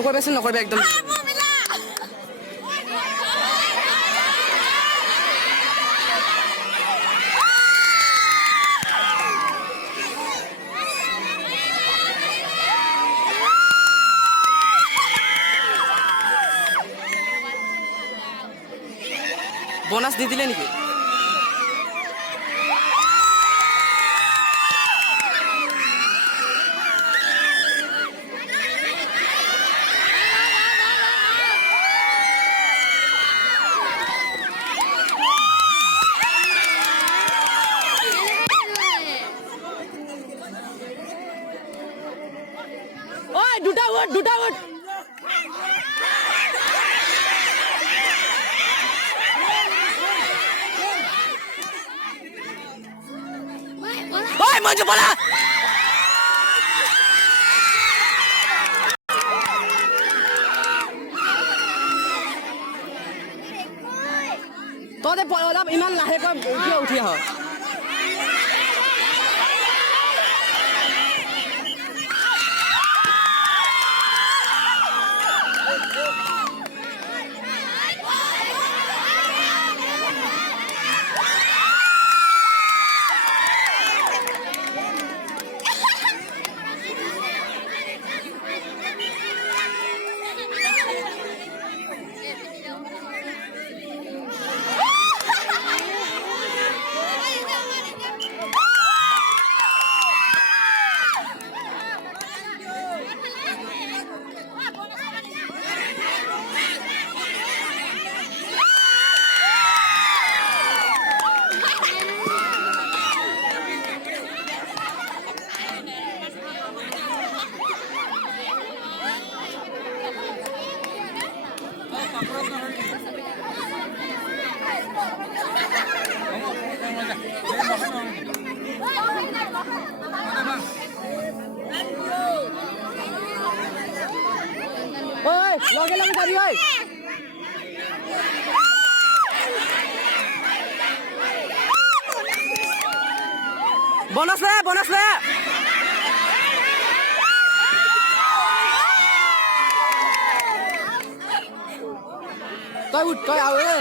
নকৰিবাচোন নকৰিবা একদম বোনাস দি দিলে নেকি ওই দুটা ওট মঞ্জু বলা তহঁতে অলপ ইমান লাহেকৈ উঠি আহ ওই লগে লগে যাবি ওই বোনাস লে তই উঠ তই আও রে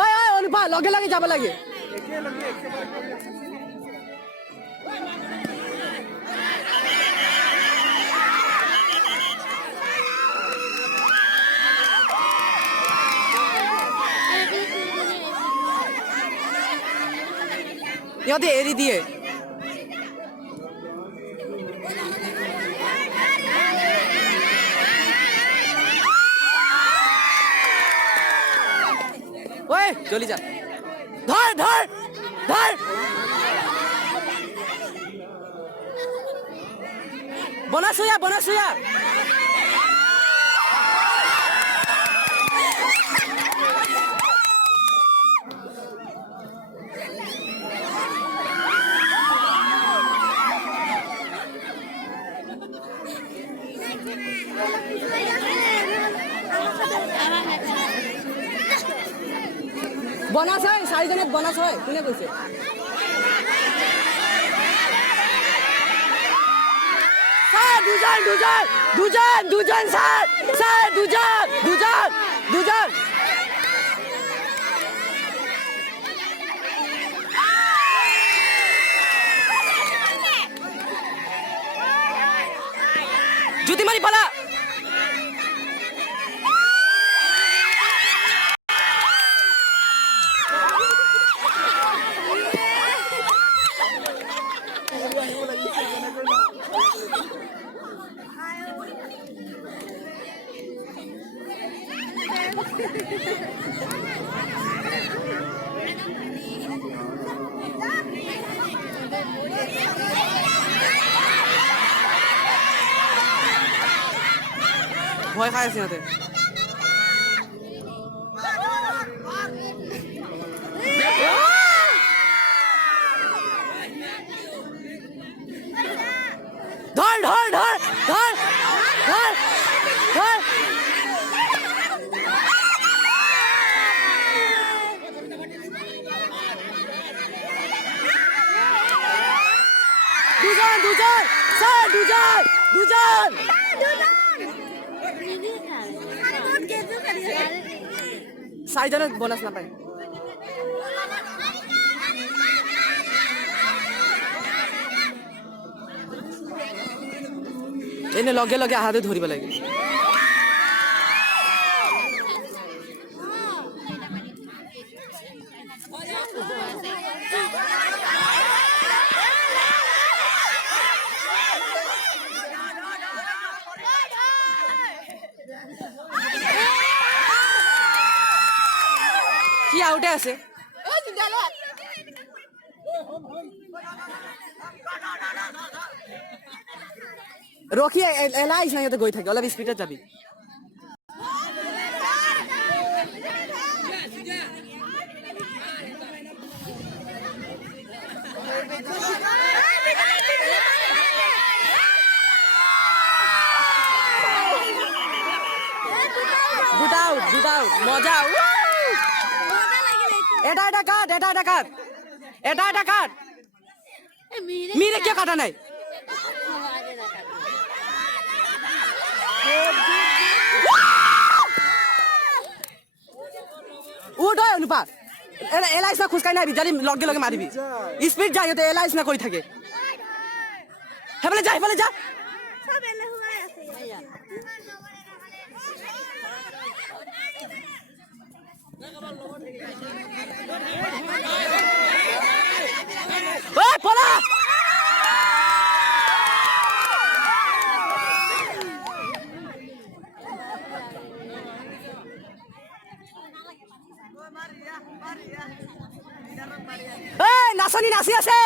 ওই অনুপা লগে লগে যাব লাগে ইহঁতে এৰি দিয়ে ওই চলি যা ধর ধর ধর বোনাস হইয়া বোনাস হয় 4 জনত বোনাস হয় কোনে কৈছে স্যার দুজন স্যার দুজন জ্যোতিমারি পালা ভয় খাই আছে সিহঁতে দুজন স্যার দুজন দুজন চাৰিজনে বোনাছ নাপায় এনে লগে লগে আহাতে ধৰিব লাগে কি আউটে আছে ৰখি এলাইছ না ইয়াতে গৈ থাকে অলপ স্পীডত যাবি দুটাও মজা এটা কাট মিরে কিয় কাটা নাই উঠ হয় অনুপা এলাইছ না খোজকাঢ়ি নাহিবি যদি লগে লগে মাৰিবি স্পীড যায় সিহঁতে এলাইছ না কৰি থাকে সেইফালে যা ওই পলা এই নাচনি নাচি আছে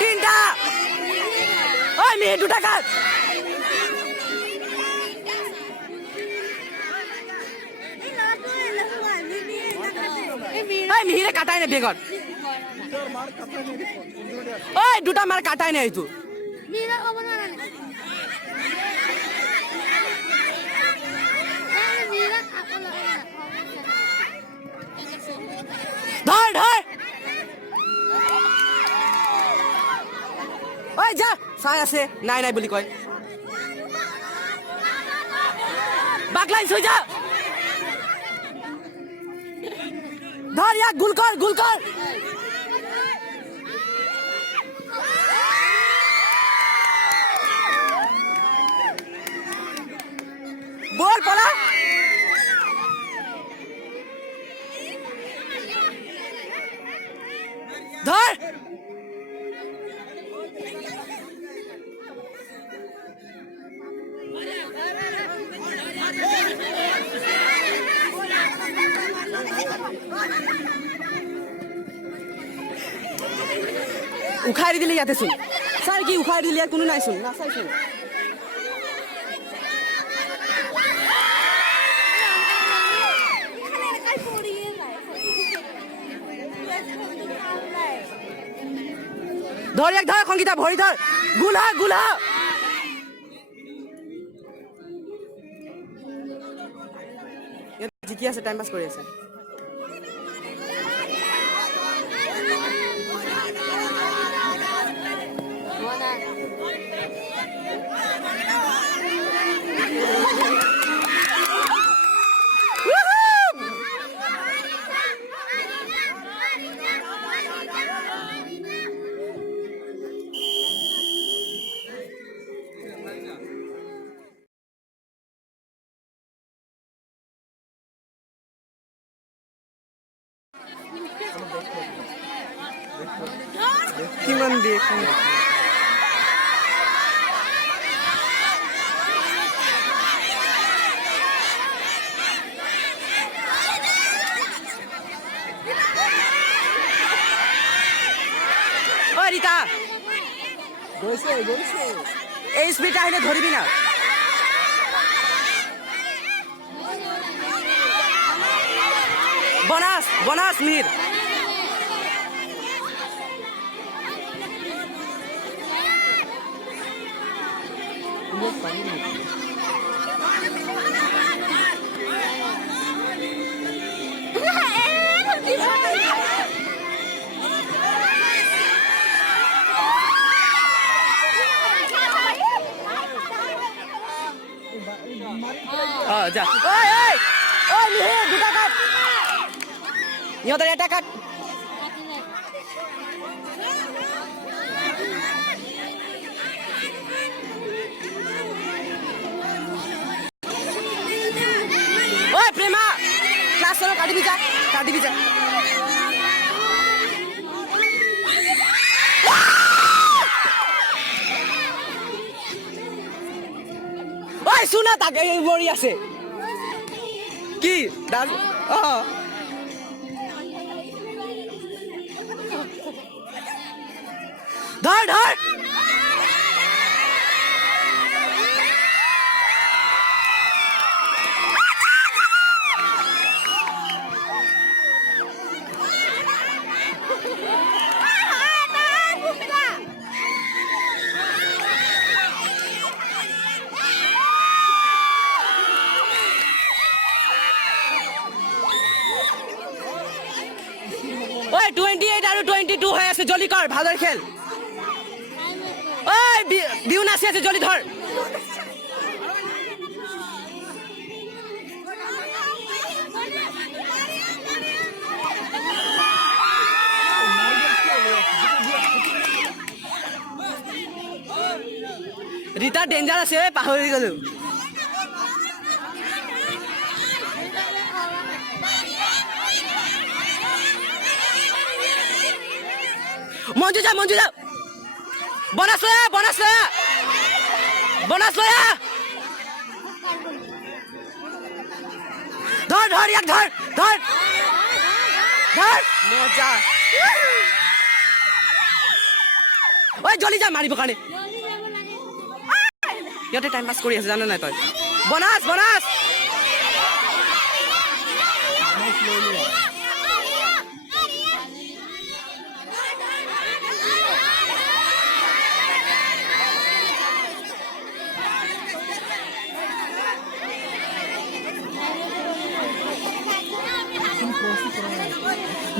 তিনটা ওই মেয়ে দুটা কাট মিহিরে কাটাই নাই বেগত ওই দুটা মার কাটাই নাই তো ধর ওই যা চাই আছে নাই বুলি কয় বাকলাইন হৈ যা ধর ইয়াক গুল কর বল পলা ধর উখাড়ি দিলে ইয়াতে শুন স্যার কি উখাড়ি দিলে আর কোনো নাই শুন না স্যার শুন ধর এক ধর সংগীতা ভরি ধর গুলা জিকি আছে টাইম পাস কৰি আছে কিমান দিয়ে এই স্পিড আহিলে ধরিবি না বনাস বনাস মির যা ওই ওই ওই মিহির দুটা কাট ইহঁতৰ এটা কাট ওই প্ৰেমা ক্লাছৰ কাটিবি যা ওই শুনা তাকে মৰি আছে কি দাস ধর ধর ওই 28 আৰু 22 হৈ আছে জলদি কৰ ভালদৰে খেল ওই বিউ নাচি আছে জলদি ধর ৰীতা ডেঞ্জাৰ আছে পাহৰি গলো মঞ্জু যা বনাস লয়া ধর এক ধর মজা ওই জলি যা মারিব কাৰণে ইহঁতে টাইম পাছ কৰি আছে জানো নাই তই বনাস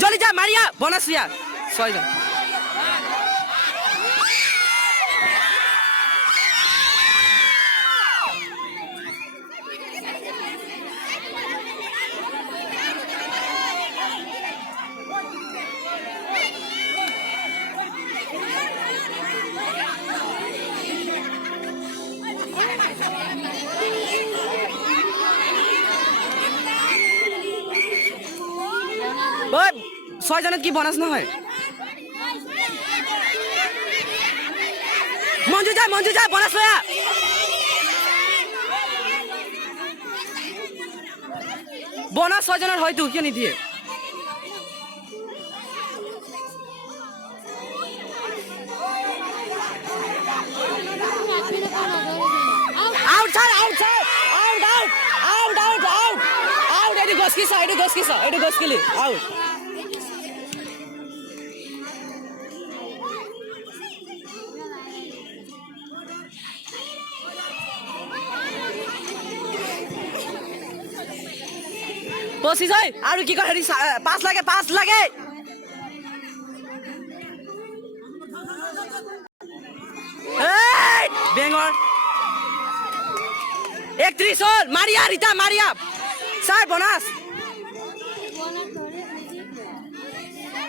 জলি যা মারিয়া বনাস রিয়া 6 জন ওই 6 জনত কি বোনাস নহয় মঞ্জু যা বোনাস লয়া বোনাস 6 জনৰ হয়তো কিয় নিদিয়ে আউট এটো গছকিলি আউট পঁচিছ হয় আৰু কি কয় হেৰি 5 লাগে বেঙৰ 31 হ'ল মাৰিয়া ৰীতা মাৰিয়া স্যার বোনাস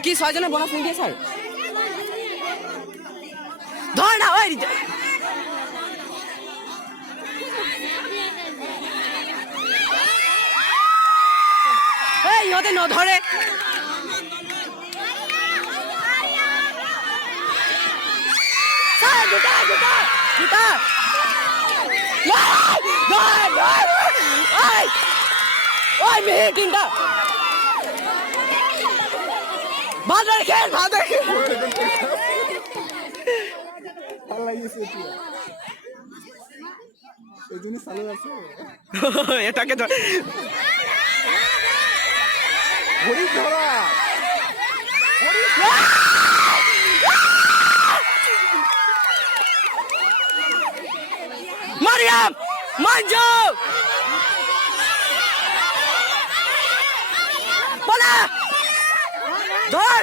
কি 6 জনের বোনাস নিয়ে স্যার ধর না ওই এই ওদের ন ধরে স্যার দুটা ওই মেয়ে টিমটা ভালো খেল এটাকে ধর মারিয়াম মঞ্জু বলা ধর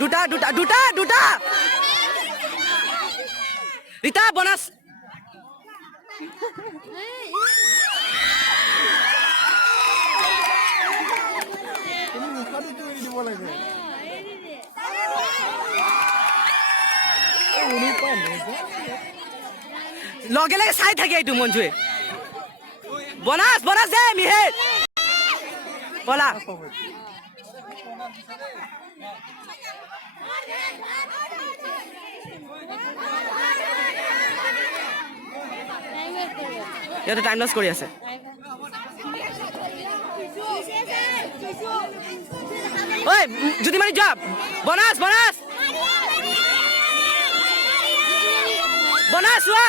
দুটা দুটা দুটা দুটা রিতা বোনাস লগে লগে চাই থাকে এইটো মঞ্জুৱে বোনাস বোনাস দে মিহেৰ বলা ইয়াতে টাইম লছ কৰি আছে ঐ যদি মানে যা বোনাস বোনাস বোনাস লোৱা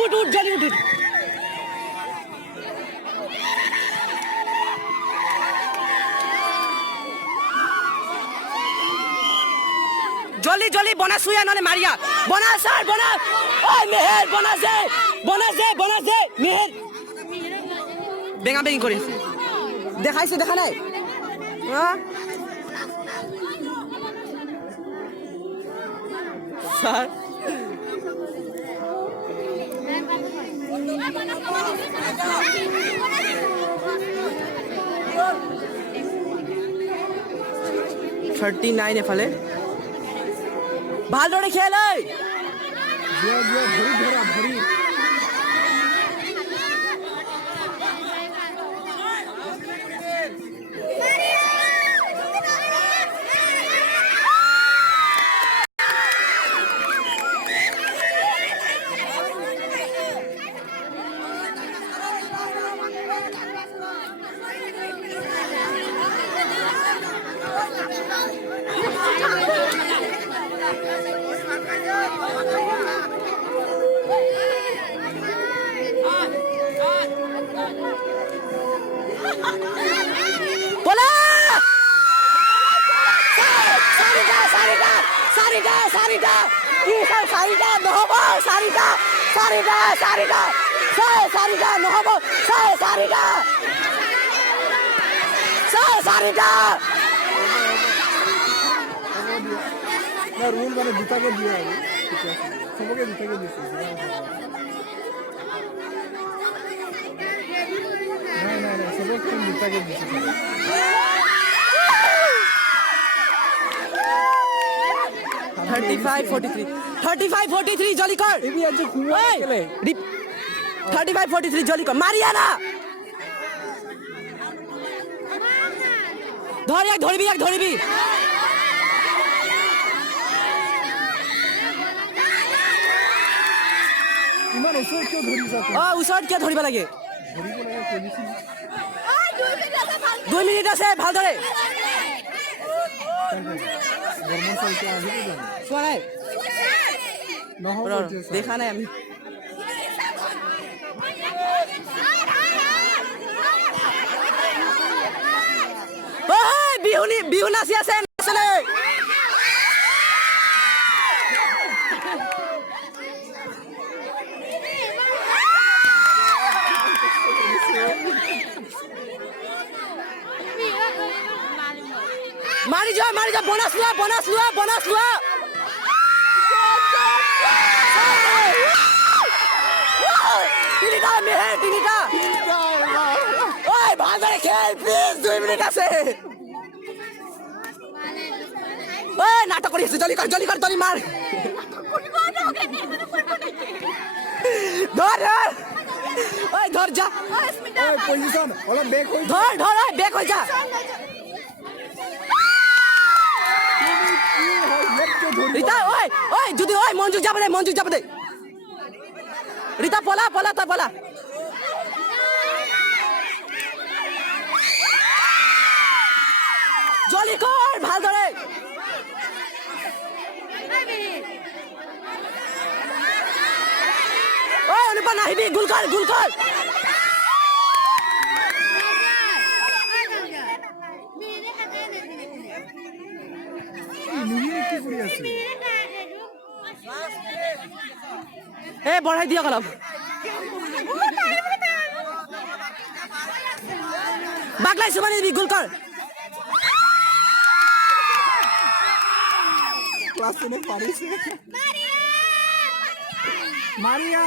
উঠ উঠ জলদি উঠ জলদি জলদি বোনাস শুয়া নহলে মারিয়া বোনাস আর বোনাস ওই মেহের বোনাস দে মেহের বেঙা বেঙি কৰি আছে দেখাইছে দেখা নাই স্যার 39 এফালে ভালদৰে খেল ভৰি 35-43 জলদি কর 35-43 জলদি কর মারিয়া না ধরিবি ইমান ওচৰত কিয় ধৰিছ ওচৰত কিয় ধৰিব লাগে 2 মিনিট আছে ভালদৰে চোৱা নাই দেখা নাই আমি বিহু নাচি আছে মারি যা বোনাস লোৱা তিনিটা মেহেৰ তিনিটা ওই ভালদৰে খেল প্লিজ 2 মিনিট আছে ওই নাটক কৰি আছে জলদি কর জলদি মার ধর ঐ ধৰ যা ঐ পজিচন অলপ বেক হৈ ধৰ ধৰ ঐ বেক হৈ যা ৰীতা ঐ ঐ যদি ঐ মঞ্জু যাব দে ৰীতা পলা তই পলা জলদি কৰ ভালদৰে ঐ অনুপা নাহিবি গোল কৰ এ বঢ়াই দিয়ক অলপ বাগলাইছো মানে দিবি গোল কৰ ক্লাছ কোনে পাৰিছে মাৰিয়া